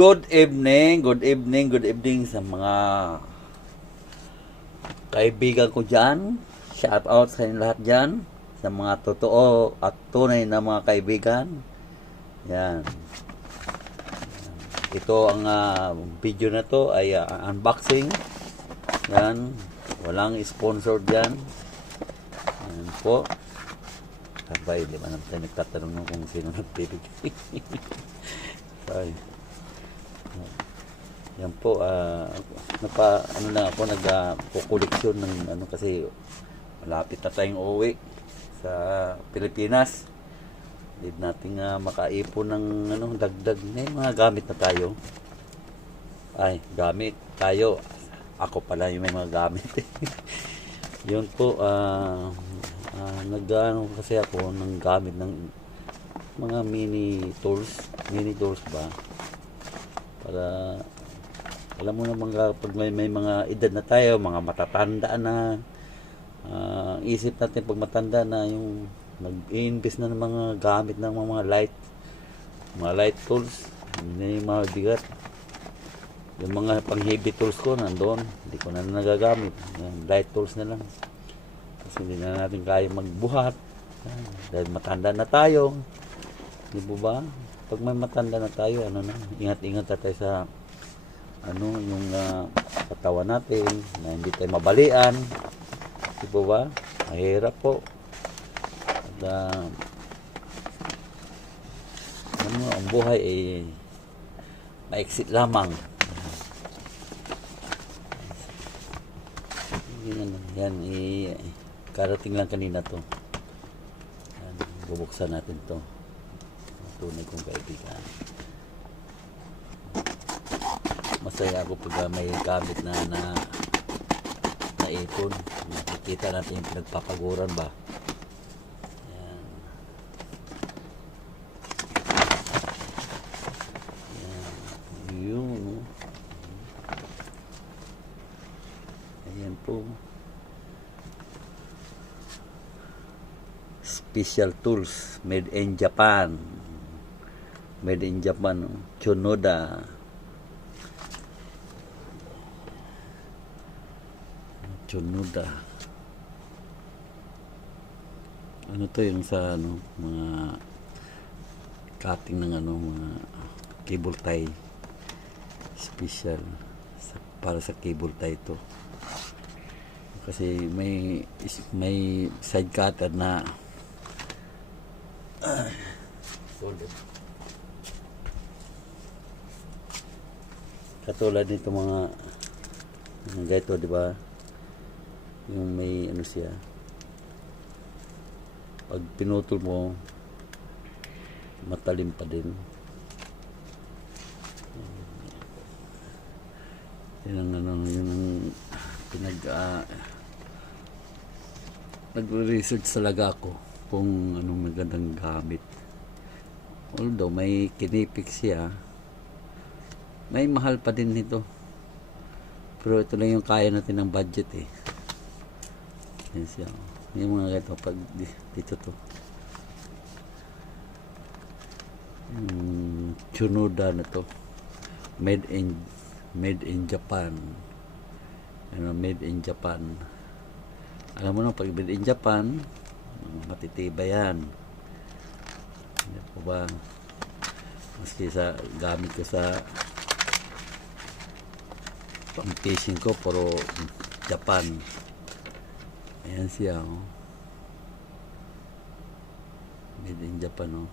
Good evening sa mga kaibigan ko dyan. Shout out sa inyo lahat dyan. Sa mga totoo at tunay na mga kaibigan. Yan. Ito ang video na to ay unboxing. Yan. Walang sponsor dyan. Yan po. Sabay, di ba natin nagtatanong nung kung sino nagpibigay. Sorry. Yan po, nagpo-koleksyon ng kasi malapit na tayong uuwi sa Pilipinas. Hindi natin makaipon ng dagdag na mga gamit na tayo. Ay, gamit tayo. Ako pala yung may mga gamit. Yun po, kasi ako ng gamit ng mga mini tools ba? Para alam mo naman pag may mga edad na tayo, mga matatanda na, isip natin pag matanda na yung nag-i-invest na ng mga gamit ng mga light tools, hindi yung mga bigat. Yung mga pang heavy tools ko nandoon, hindi ko na nagagamit. Yung light tools na lang. Kasi hindi na natin kaya magbuhat. Dahil matanda na tayo. Di ba? Pag may matanda na tayo, ingat-ingat na tayo sa yung katawan natin, na hindi tayo mabalian. Di ba? Mahirap po. At ang buhay ay maiksit lamang. Yan, karating lang kanina to. Yan, bubuksan natin to. Tunay kong kaibigan. Masaya ako pag may gamit na ipon. Nakikita natin yung pinagpapaguran ba. Yan. Yan. Yun. Ayan po. Special tools made in Japan. Chunoda. Ano to yung sa mga cutting ng mga cable tie. Special para sa cable tie to. Kasi may side cutter na katulad nito mga ganito, di ba? Yung may siya. Pag pinutol mo, matalim pa din. Yun ang yung nagre-research talaga ako kung anong magandang gamit. Although may kinipik siya, may mahal pa din nito. Pero ito lang yung kaya natin ng budget eh. Yan siya. Yung mga ganito pag dito to. Chunoda na to. Made in Japan. Made in Japan. Alam mo na pag made in Japan, matitibay yan. Hindi po ba? Maski sa gamit ko sa pang-fishing ko, puro Japan. Ayan siya, oh. Made in Japan, oh.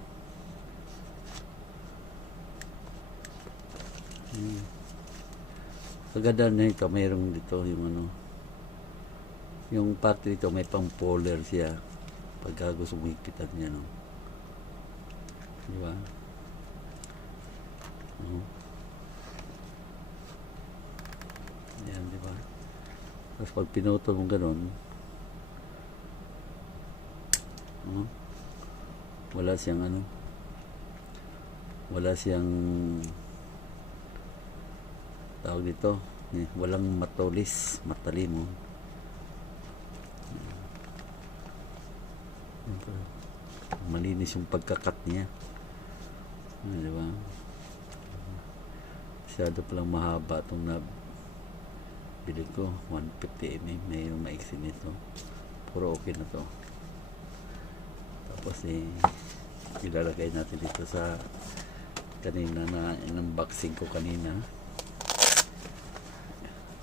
Kaganda na ito, mayroong dito yung yung part dito may pang-polar siya pagka gusto mong higpitan niya, no? Di ba? Yan, di ba? Tapos pag pinutol mo ganun, wala siyang tawag dito, walang matulis, matalim, malinis yung pagkakat niya, di ba? masyado palang mahaba itong na bili ko. 150 mm may yung maiksi nito, puro okay na to. Tapos ilalagay natin dito sa kanina na in-unboxing ko kanina.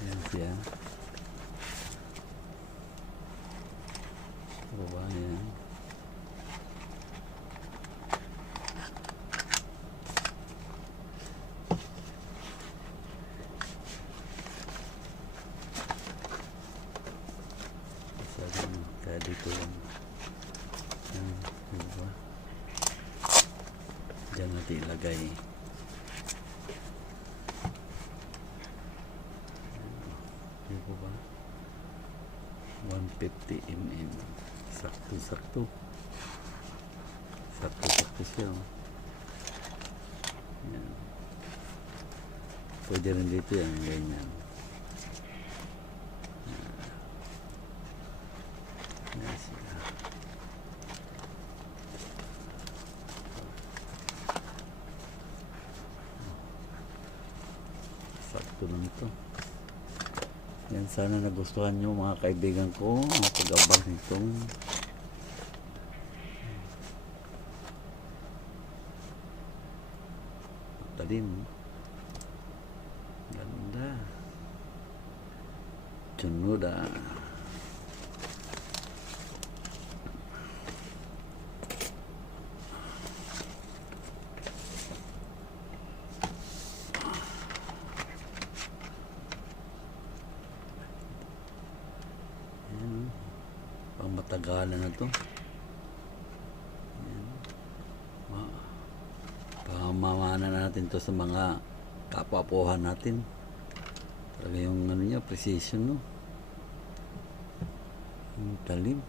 Ayan siya. Baba yan. Kaya dito lang. Ayan, diba? Diyan natin ilagay. Diba ba? 150 mm. Sakto. Sakto siya. Ayan. Pwede rin dito yan. Ganyan. Ayan siya. Sakto lang ito. Yan, sana nagustuhan nyo mga kaibigan ko ang pag-abang nitong talim. Ganda. Tsunoda. Pang matagalan na to. Pamamana natin to sa mga kapapuhan natin. Talaga yung ano niya, precision, no? Yung talim.